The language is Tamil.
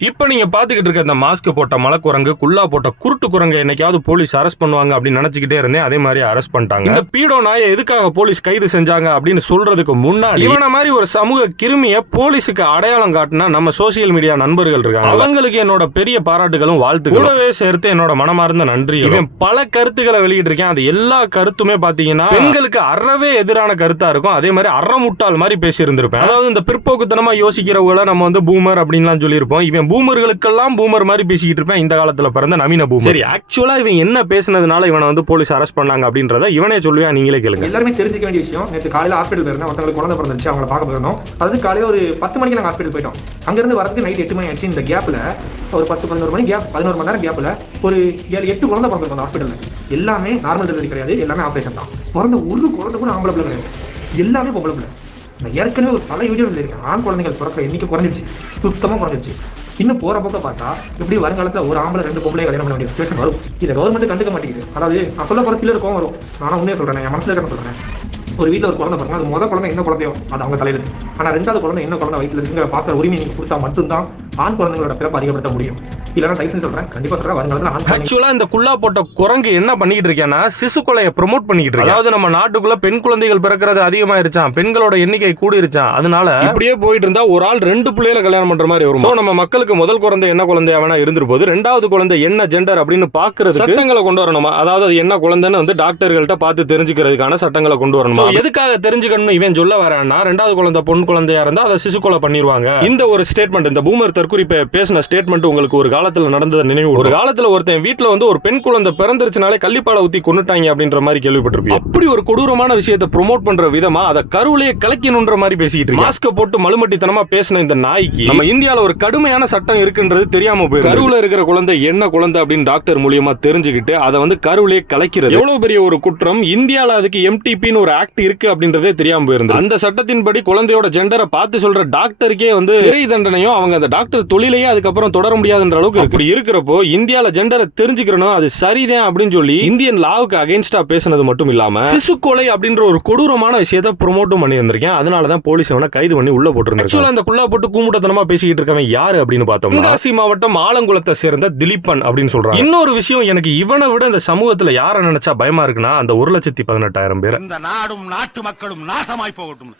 இப்ப நீங்க பாத்துக்கிட்டு இருக்க இந்த மாஸ்க் போட்ட மலைக்குரங்கு, குல்லா போட்ட குருட்டு குரங்கு என்னைக்காவது போலீஸ் அரெஸ்ட் பண்ணுவாங்க அப்படின்னு நினைச்சுக்கிட்டே இருந்தேன். அதே மாதிரி அரெஸ்ட் பண்ணிட்டாங்க. இந்த பீடோ நாயை எதுக்காக போலீஸ் கைது செஞ்சாங்க அப்படின்னு சொல்றதுக்கு முன்னாடி இவன மாதிரி ஒரு சமூக கிருமிய போலீஸுக்கு அடையாளம் காட்டினா நம்ம சோசியல் மீடியா நண்பர்கள் இருக்காங்க. அவங்களுக்கு என்னோட பெரிய பாராட்டுகளும் வாழ்த்துக்கள் கூடவே சேர்த்து என்னோட மனமார்ந்த நன்றி. இவன் பல கருத்துக்களை வெளியிட்டு இருக்கேன். அது எல்லா கருத்துமே பாத்தீங்கன்னா பெண்களுக்கு அறவே எதிரான கருத்தா இருக்கும். அதே மாதிரி அறமுட்டாள் மாதிரி பேசி இருந்திருப்பேன். அதாவது இந்த பிற்போக்குத்தனமா யோசிக்கிறவங்களை நம்ம வந்து பூமர் அப்படின்லாம் சொல்லியிருப்போம். இவன் பூமர்களுக்கெல்லாம் பூமர் மாதிரி பேசிக்கிட்டு இருப்பேன். இந்த காலத்துல பிறந்த நவீன பூமர். சரி, ஆக்சுவலா இவன் என்ன பேசினதுனால இவனை வந்து போலீஸ் அரெஸ்ட் பண்ணாங்க அப்படின்றத இவனே சொல்லுவா, நீங்களே கேளுங்க. எல்லாருமே தெரிஞ்சுக்க வேண்டிய விஷயம், நேற்று காலையில் ஹாஸ்பிட்டல் போயிருந்தோம். ஒருத்தவங்களுக்கு குழந்தை பிறந்துச்சு, அவங்களை பார்க்க போயிருந்தோம். அதாவது காலையில் ஒரு 10 மணிக்கு நாங்கள் ஹாஸ்பிட்டல் போயிட்டோம். அங்கிருந்து வரதுக்கு நைட் 8 மணி ஆச்சு. இந்த கேப்ல ஒரு 10-11 மணி கேப், 11 மணி நேரம் கேப்ல ஒரு 7-8 குழந்தை பிறந்திருக்கும் அந்த ஹாஸ்பிட்டல். எல்லாமே நார்மல் டெலிவரி கிடையாது, எல்லாமே ஆப்ரேஷன் தான். பிறந்த ஒரு குழந்தை கூட ஆம்பளை பிள்ளை கிடையாது, எல்லாமே பொம்பளை பிள்ளை. நான் ஏற்கனவே ஒரு பல வீடியோ இருக்கேன். ஆண் குழந்தைகள் பிறக்கிற எண்ணிக்கை குறைஞ்சிருச்சு, சுத்தமாக குறைஞ்சிருச்சு. இன்னும் போற பக்கம் பார்த்தா இப்படி வருங்காலத்தில் ஒரு ஆம்பளை 2 பொம்பளை கல்யாணம் பண்ண வேண்டிய சிச்சுவேஷன் வரும். இதை கவர்மெண்ட் கண்டுக்க மாட்டேங்குது. அதாவது நான் சொல்ல போற சிலர் கோவம் வரும். நானும் உண்மையை சொல்றேன், என் மனசுல இருக்க சொல்றேன். ஒரு வீட்டில் ஒரு குழந்தை பாருங்க, அது முதல் குழந்தை என்ன குழந்தையோ அது அவங்க தலையில் இருக்கு. ஆனால் 2வது குழந்தை என்ன குழந்தை வயிற்றுல இருக்குங்கிற பார்க்குற உரிமை நீங்க கொடுத்தா மட்டும்தான் ஆண் குழந்தைங்களோட பிறப்பு அதிகப்படுத்த முடியும். இல்லைன்னா டைசன் சொல்றேன், கண்டிப்பா சொல்றேன், வருங்காலத்தில் ஆக்சுவலா இந்த குல்லா போட்ட குரங்கு என்ன பண்ணிட்டு இருக்கேன்னா சிசு கொலையை ப்ரோமோட் பண்ணிட்டு இருக்கு. அதாவது நம்ம நாட்டுக்குள்ள பெண் குழந்தைகள் பிறக்கிறது அதிகமாயிருச்சான், பெண்களோட எண்ணிக்கை கூடிருச்சான். அதனால இப்படியே போயிட்டு இருந்தா ஒரு ஆள் 2 பிள்ளைகளை கல்யாணம் பண்ற மாதிரி வரும். நம்ம மக்களுக்கு முதல் குழந்தை என்ன குழந்தையா வேணா இருந்துரு போது, 2வது குழந்தை என்ன ஜெண்டர் அப்படின்னு பாக்குறது சட்டங்களை கொண்டு வரணுமா? அதாவது அது என்ன குழந்தைன்னு வந்து டாக்டர்கள்ட்ட பார்த்து தெரிஞ்சுக்கிறதுக்கான சட்டங்களை கொண்டு வரணுமா? எதுக்காக தெரிஞ்சுக்கணும் இவன் சொல்ல வரான்னா, 2வது குழந்தை பொன் குழந்தையா இருந்தா அதை சிசு கொலை பண்ணிடுவாங்க. இந்த ஒரு ஸ்டேட்மெண்ட், இந்த பூமர் தற்குறிப்பை பேசின ஸ்டேட்மெண்ட் உங்களுக்கு ஒரு காலத்துல நடந்தது நினைவு. ஒரு காலத்துல ஒருத்தன் வீட்டுல வந்து ஒரு பெண் குழந்தை பிறந்துருச்சுனாலே கள்ளிப்பாலை ஊத்தி கொன்னுட்டாங்க அப்படின்ற மாதிரி கேள்விப்பட்டிருப்பீங்க. அப்படி ஒரு கொடூரமான விஷயத்தை ப்ரோமோட் பண்ற விதமா அதை கருவிலேயே கலக்கணுன்ற மாதிரி பேசிட்டு இருக்கு. மாஸ்க போட்டு மலுமட்டித்தனமா பேசின இந்த நாய்க்கு நம்ம இந்தியால ஒரு கடுமையான சட்டம் இருக்குன்றது தெரியாம போயிருக்கு. கருவுல இருக்கிற குழந்தை என்ன குழந்தை அப்படின்னு டாக்டர் மூலியமா தெரிஞ்சுக்கிட்டு அதை வந்து கருவிலேயே கலைக்கிறது எவ்வளவு பெரிய ஒரு குற்றம். இந்தியால அதுக்கு எம்டிபின்னு ஒரு ஆக்ட் இருக்கு அப்படின்றதே தெரியாம போயிருந்தது. அந்த சட்டத்தின்படி குழந்தையோட ஜெண்டரை பார்த்து சொல்ற டாக்டருக்கே வந்து சிறை தண்டனையும், அவங்க அந்த டாக்டர் தொழிலையே அதுக்கப்புறம் தொடர முடியாதுன்ற அளவுக்கு இருக்கு. இருக்கிறப்போ இந்தியால ஜெண்டரை தெரிஞ்சுக்கணும், அது சரிதான் அப்படின்னு சொல்லி இந்தியன் லாவுக்கு அகைன்ஸ்டா பேசினது மட்டும் இல்லாம சிசு கொலை அப்படின்ற ஒரு கொடூரமான விஷயத்தை ப்ரோமோட்டும் பண்ணி வந்திருக்கேன். அதனாலதான் போலீஸ் அவனை கைது பண்ணி உள்ள போட்டுருந்தாங்க. அந்த குல்லா போட்டு கூமுட்டத்தனமா பேசிக்கிட்டு இருக்கவன் யாரு அப்படின்னு பார்த்தோம். தென்காசி மாவட்டம் ஆலங்குளத்தை சேர்ந்த திலீபன் அப்படின்னு சொல்றாங்க. இன்னொரு விஷயம், எனக்கு இவனை விட இந்த சமூகத்துல யாரை நினைச்சா பயமா இருக்குன்னா அந்த 1,18,000 பேர். இந்த நாடும் நாட்டு மக்களும் நாசமாய் போகட்டும்.